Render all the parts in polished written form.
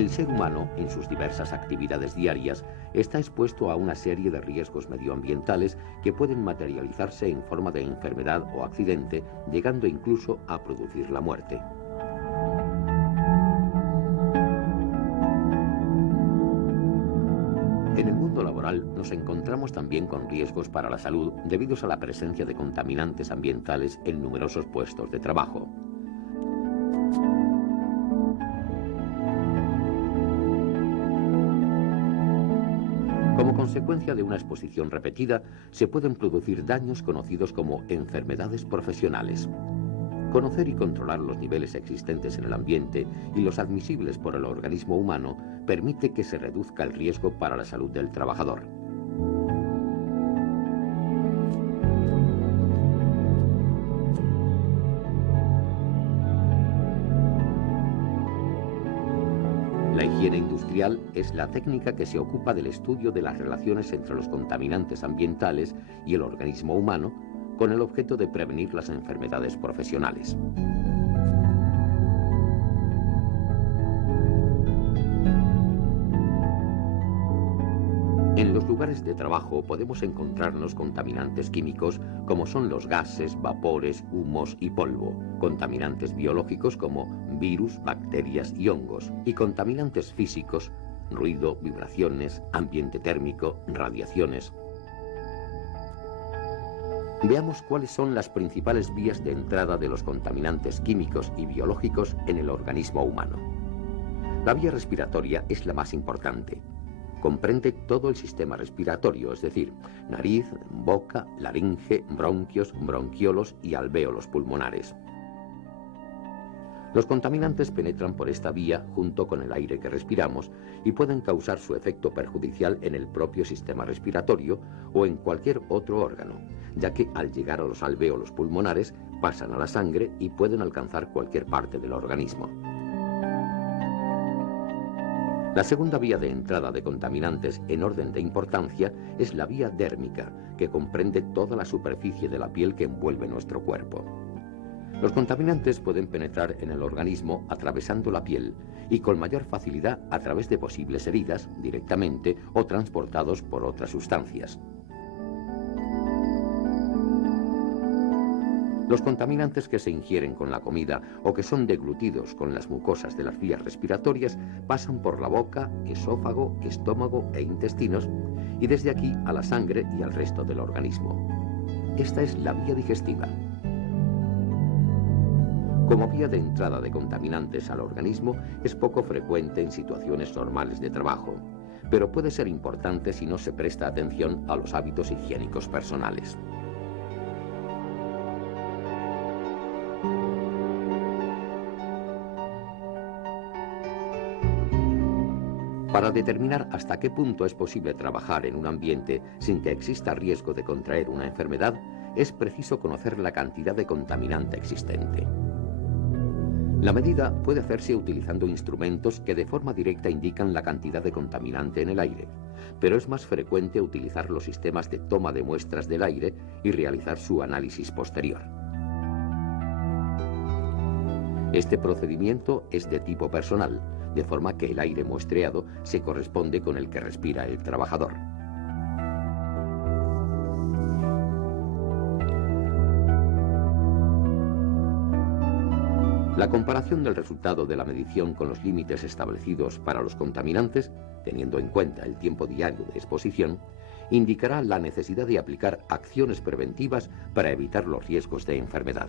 El ser humano, en sus diversas actividades diarias, está expuesto a una serie de riesgos medioambientales que pueden materializarse en forma de enfermedad o accidente, llegando incluso a producir la muerte. En el mundo laboral nos encontramos también con riesgos para la salud debido a la presencia de contaminantes ambientales en numerosos puestos de trabajo. Como consecuencia de una exposición repetida, se pueden producir daños conocidos como enfermedades profesionales. Conocer y controlar los niveles existentes en el ambiente y los admisibles por el organismo humano permite que se reduzca el riesgo para la salud del trabajador. La higiene industrial es la técnica que se ocupa del estudio de las relaciones entre los contaminantes ambientales y el organismo humano, con el objeto de prevenir las enfermedades profesionales. En los lugares de trabajo podemos encontrarnos contaminantes químicos como son los gases, vapores, humos y polvo, contaminantes biológicos como virus, bacterias y hongos, y contaminantes físicos, ruido, vibraciones, ambiente térmico, radiaciones. Veamos cuáles son las principales vías de entrada de los contaminantes químicos y biológicos en el organismo humano. La vía respiratoria es la más importante. Comprende todo el sistema respiratorio, es decir, nariz, boca, laringe, bronquios, bronquiolos y alvéolos pulmonares. Los contaminantes penetran por esta vía junto con el aire que respiramos y pueden causar su efecto perjudicial en el propio sistema respiratorio o en cualquier otro órgano, ya que al llegar a los alvéolos pulmonares pasan a la sangre y pueden alcanzar cualquier parte del organismo. La segunda vía de entrada de contaminantes en orden de importancia es la vía dérmica, que comprende toda la superficie de la piel que envuelve nuestro cuerpo. Los contaminantes pueden penetrar en el organismo atravesando la piel y con mayor facilidad a través de posibles heridas, directamente o transportados por otras sustancias. Los contaminantes que se ingieren con la comida o que son deglutidos con las mucosas de las vías respiratorias pasan por la boca, esófago, estómago e intestinos y desde aquí a la sangre y al resto del organismo. Esta es la vía digestiva. Como vía de entrada de contaminantes al organismo es poco frecuente en situaciones normales de trabajo, pero puede ser importante si no se presta atención a los hábitos higiénicos personales. Para determinar hasta qué punto es posible trabajar en un ambiente sin que exista riesgo de contraer una enfermedad, es preciso conocer la cantidad de contaminante existente. La medida puede hacerse utilizando instrumentos que de forma directa indican la cantidad de contaminante en el aire, pero es más frecuente utilizar los sistemas de toma de muestras del aire y realizar su análisis posterior. Este procedimiento es de tipo personal, de forma que el aire muestreado se corresponde con el que respira el trabajador. La comparación del resultado de la medición con los límites establecidos para los contaminantes, teniendo en cuenta el tiempo diario de exposición, indicará la necesidad de aplicar acciones preventivas para evitar los riesgos de enfermedad.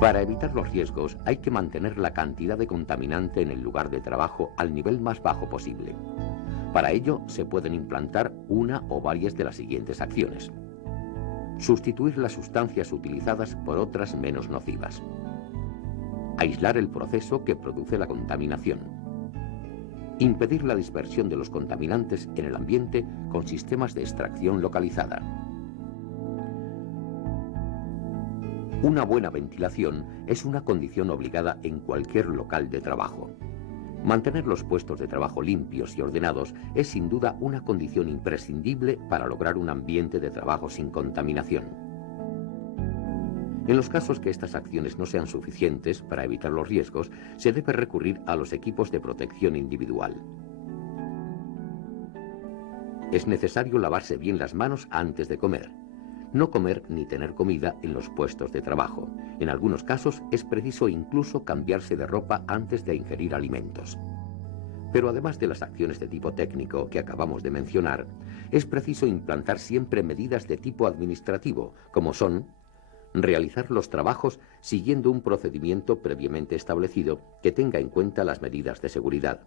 Para evitar los riesgos hay que mantener la cantidad de contaminante en el lugar de trabajo al nivel más bajo posible. Para ello se pueden implantar una o varias de las siguientes acciones. Sustituir las sustancias utilizadas por otras menos nocivas. Aislar el proceso que produce la contaminación. Impedir la dispersión de los contaminantes en el ambiente con sistemas de extracción localizada. Una buena ventilación es una condición obligada en cualquier local de trabajo. Mantener los puestos de trabajo limpios y ordenados es sin duda una condición imprescindible para lograr un ambiente de trabajo sin contaminación. En los casos que estas acciones no sean suficientes para evitar los riesgos, se debe recurrir a los equipos de protección individual. Es necesario lavarse bien las manos antes de comer. No comer ni tener comida en los puestos de trabajo. En algunos casos es preciso incluso cambiarse de ropa antes de ingerir alimentos. Pero además de las acciones de tipo técnico que acabamos de mencionar, es preciso implantar siempre medidas de tipo administrativo, como son realizar los trabajos siguiendo un procedimiento previamente establecido que tenga en cuenta las medidas de seguridad,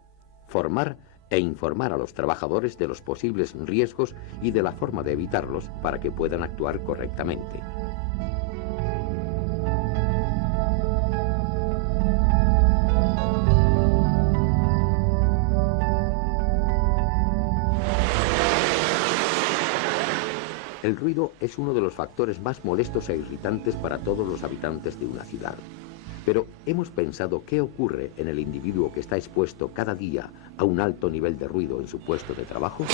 formar e informar a los trabajadores de los posibles riesgos y de la forma de evitarlos para que puedan actuar correctamente. El ruido es uno de los factores más molestos e irritantes para todos los habitantes de una ciudad. Pero ¿hemos pensado qué ocurre en el individuo que está expuesto cada día a un alto nivel de ruido en su puesto de trabajo?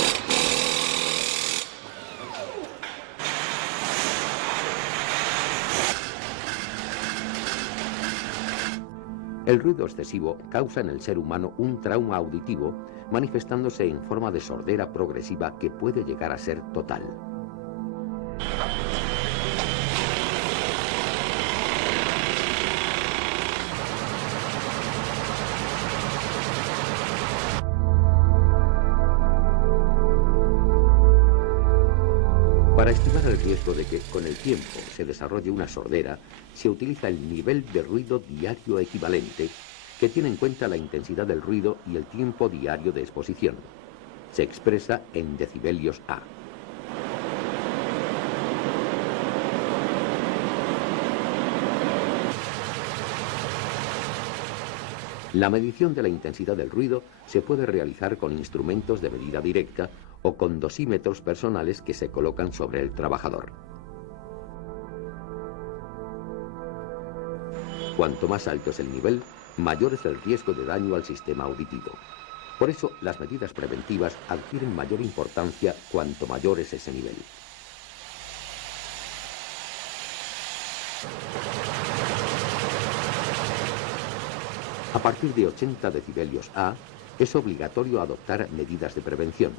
El ruido excesivo causa en el ser humano un trauma auditivo, manifestándose en forma de sordera progresiva que puede llegar a ser total. Para estimar el riesgo de que con el tiempo se desarrolle una sordera, se utiliza el nivel de ruido diario equivalente, que tiene en cuenta la intensidad del ruido y el tiempo diario de exposición. Se expresa en decibelios A. La medición de la intensidad del ruido se puede realizar con instrumentos de medida directa o con dosímetros personales que se colocan sobre el trabajador. Cuanto más alto es el nivel, mayor es el riesgo de daño al sistema auditivo. Por eso, las medidas preventivas adquieren mayor importancia cuanto mayor es ese nivel. A partir de 80 decibelios A, es obligatorio adoptar medidas de prevención,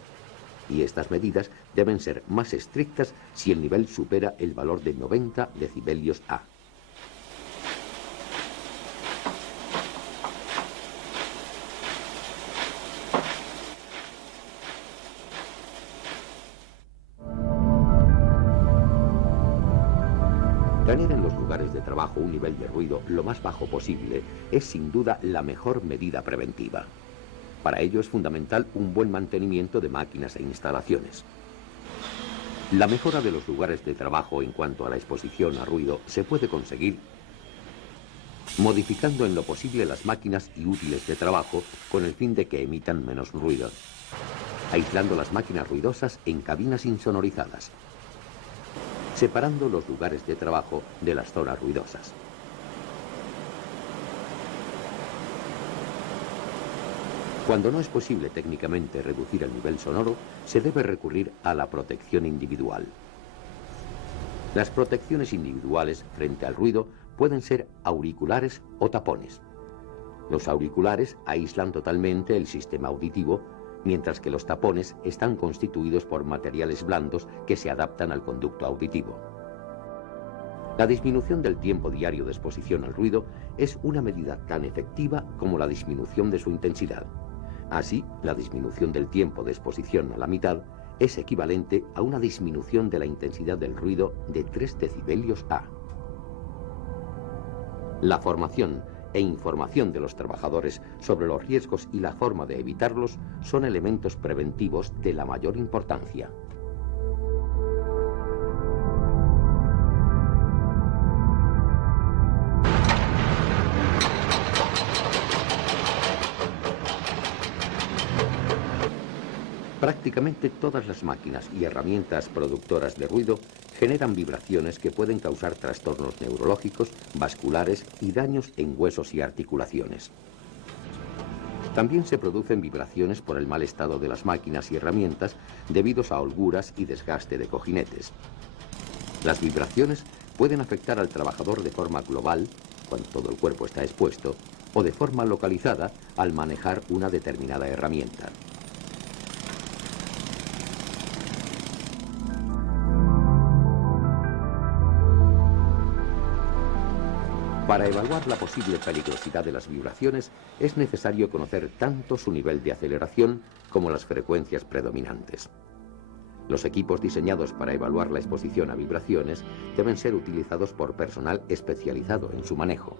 y estas medidas deben ser más estrictas si el nivel supera el valor de 90 decibelios A. Tener en los lugares de trabajo un nivel de ruido lo más bajo posible es sin duda la mejor medida preventiva. Para ello es fundamental un buen mantenimiento de máquinas e instalaciones. La mejora de los lugares de trabajo en cuanto a la exposición a ruido se puede conseguir modificando en lo posible las máquinas y útiles de trabajo con el fin de que emitan menos ruido, aislando las máquinas ruidosas en cabinas insonorizadas, separando los lugares de trabajo de las zonas ruidosas. Cuando no es posible técnicamente reducir el nivel sonoro, se debe recurrir a la protección individual. Las protecciones individuales frente al ruido pueden ser auriculares o tapones. Los auriculares aíslan totalmente el sistema auditivo, mientras que los tapones están constituidos por materiales blandos que se adaptan al conducto auditivo. La disminución del tiempo diario de exposición al ruido es una medida tan efectiva como la disminución de su intensidad. Así, la disminución del tiempo de exposición a la mitad es equivalente a una disminución de la intensidad del ruido de 3 decibelios A. La formación e información de los trabajadores sobre los riesgos y la forma de evitarlos son elementos preventivos de la mayor importancia. Prácticamente todas las máquinas y herramientas productoras de ruido generan vibraciones que pueden causar trastornos neurológicos, vasculares y daños en huesos y articulaciones. También se producen vibraciones por el mal estado de las máquinas y herramientas debidos a holguras y desgaste de cojinetes. Las vibraciones pueden afectar al trabajador de forma global, cuando todo el cuerpo está expuesto, o de forma localizada al manejar una determinada herramienta. Para evaluar la posible peligrosidad de las vibraciones es necesario conocer tanto su nivel de aceleración como las frecuencias predominantes. Los equipos diseñados para evaluar la exposición a vibraciones deben ser utilizados por personal especializado en su manejo.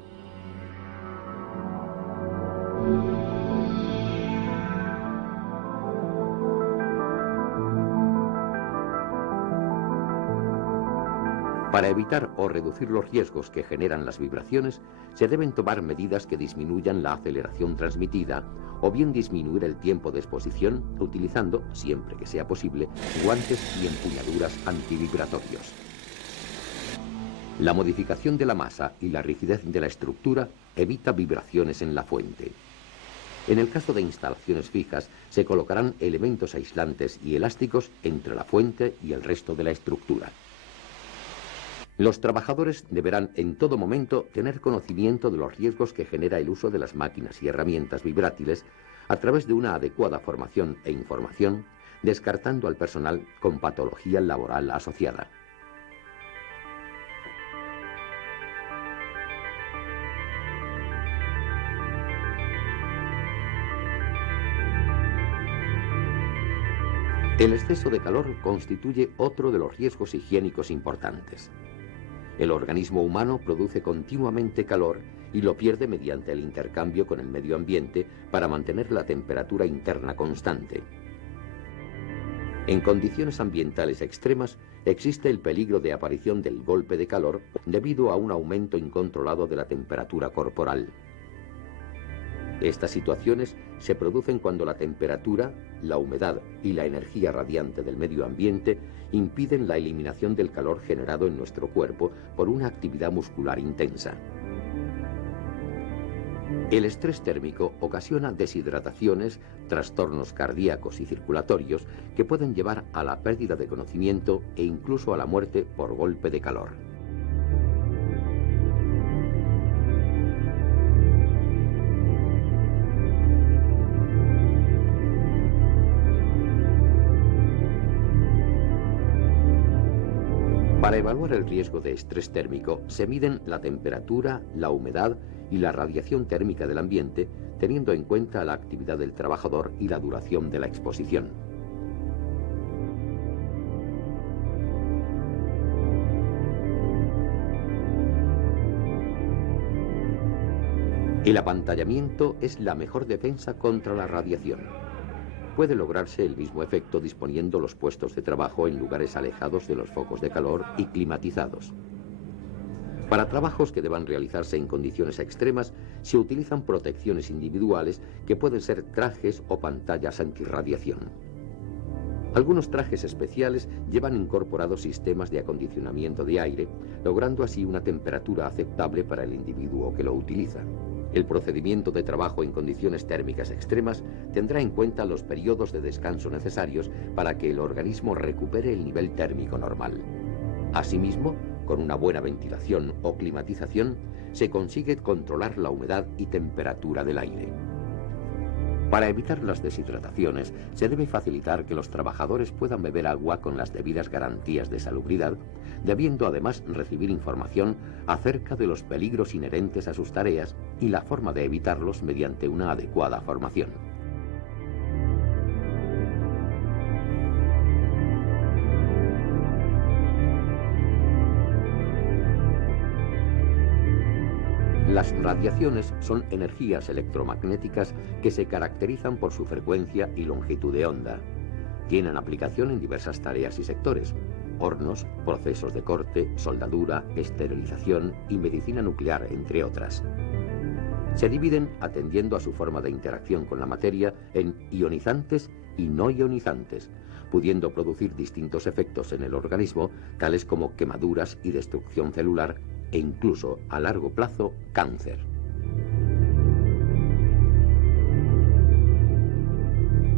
Para evitar o reducir los riesgos que generan las vibraciones, se deben tomar medidas que disminuyan la aceleración transmitida o bien disminuir el tiempo de exposición utilizando, siempre que sea posible, guantes y empuñaduras antivibratorios. La modificación de la masa y la rigidez de la estructura evita vibraciones en la fuente. En el caso de instalaciones fijas, se colocarán elementos aislantes y elásticos entre la fuente y el resto de la estructura. Los trabajadores deberán en todo momento tener conocimiento de los riesgos que genera el uso de las máquinas y herramientas vibrátiles a través de una adecuada formación e información, descartando al personal con patología laboral asociada. El exceso de calor constituye otro de los riesgos higiénicos importantes. El organismo humano produce continuamente calor y lo pierde mediante el intercambio con el medio ambiente para mantener la temperatura interna constante. En condiciones ambientales extremas existe el peligro de aparición del golpe de calor debido a un aumento incontrolado de la temperatura corporal. Estas situaciones se producen cuando la temperatura, la humedad y la energía radiante del medio ambiente impiden la eliminación del calor generado en nuestro cuerpo por una actividad muscular intensa. El estrés térmico ocasiona deshidrataciones, trastornos cardíacos y circulatorios que pueden llevar a la pérdida de conocimiento e incluso a la muerte por golpe de calor. Para evaluar el riesgo de estrés térmico, se miden la temperatura, la humedad y la radiación térmica del ambiente, teniendo en cuenta la actividad del trabajador y la duración de la exposición. El apantallamiento es la mejor defensa contra la radiación. Puede lograrse el mismo efecto disponiendo los puestos de trabajo en lugares alejados de los focos de calor y climatizados. Para trabajos que deban realizarse en condiciones extremas, se utilizan protecciones individuales que pueden ser trajes o pantallas antirradiación. Algunos trajes especiales llevan incorporados sistemas de acondicionamiento de aire, logrando así una temperatura aceptable para el individuo que lo utiliza. El procedimiento de trabajo en condiciones térmicas extremas tendrá en cuenta los periodos de descanso necesarios para que el organismo recupere el nivel térmico normal. Asimismo, con una buena ventilación o climatización, se consigue controlar la humedad y temperatura del aire. Para evitar las deshidrataciones, se debe facilitar que los trabajadores puedan beber agua con las debidas garantías de salubridad, debiendo además recibir información acerca de los peligros inherentes a sus tareas y la forma de evitarlos mediante una adecuada formación. Las radiaciones son energías electromagnéticas que se caracterizan por su frecuencia y longitud de onda. Tienen aplicación en diversas tareas y sectores: hornos, procesos de corte, soldadura, esterilización y medicina nuclear, entre otras. Se dividen, atendiendo a su forma de interacción con la materia, en ionizantes y no ionizantes, pudiendo producir distintos efectos en el organismo, tales como quemaduras y destrucción celular, e incluso, a largo plazo, cáncer.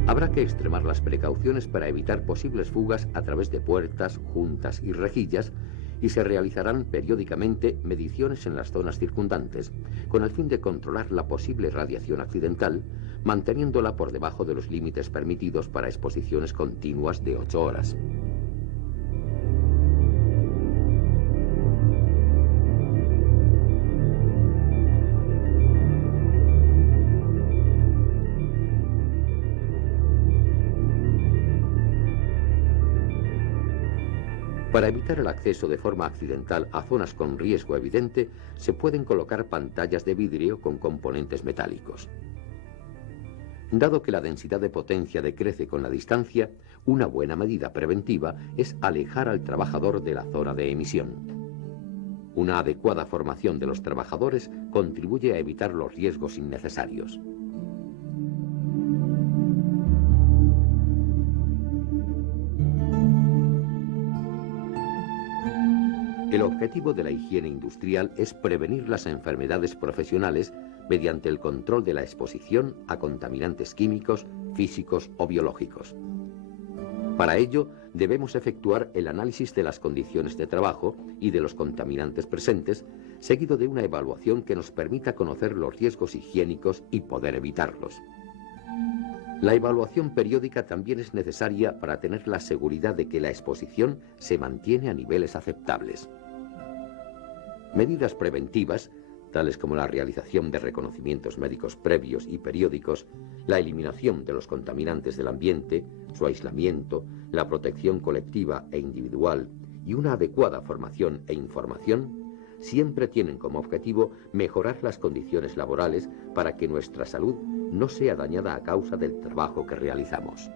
Habrá que extremar las precauciones para evitar posibles fugas a través de puertas, juntas y rejillas, y se realizarán periódicamente mediciones en las zonas circundantes, con el fin de controlar la posible radiación accidental, manteniéndola por debajo de los límites permitidos para exposiciones continuas de 8 horas. Para evitar el acceso de forma accidental a zonas con riesgo evidente, se pueden colocar pantallas de vidrio con componentes metálicos. Dado que la densidad de potencia decrece con la distancia, una buena medida preventiva es alejar al trabajador de la zona de emisión. Una adecuada formación de los trabajadores contribuye a evitar los riesgos innecesarios. El objetivo de la higiene industrial es prevenir las enfermedades profesionales mediante el control de la exposición a contaminantes químicos, físicos o biológicos. Para ello, debemos efectuar el análisis de las condiciones de trabajo y de los contaminantes presentes, seguido de una evaluación que nos permita conocer los riesgos higiénicos y poder evitarlos. La evaluación periódica también es necesaria para tener la seguridad de que la exposición se mantiene a niveles aceptables. Medidas preventivas, tales como la realización de reconocimientos médicos previos y periódicos, la eliminación de los contaminantes del ambiente, su aislamiento, la protección colectiva e individual y una adecuada formación e información, siempre tienen como objetivo mejorar las condiciones laborales para que nuestra salud no sea dañada a causa del trabajo que realizamos.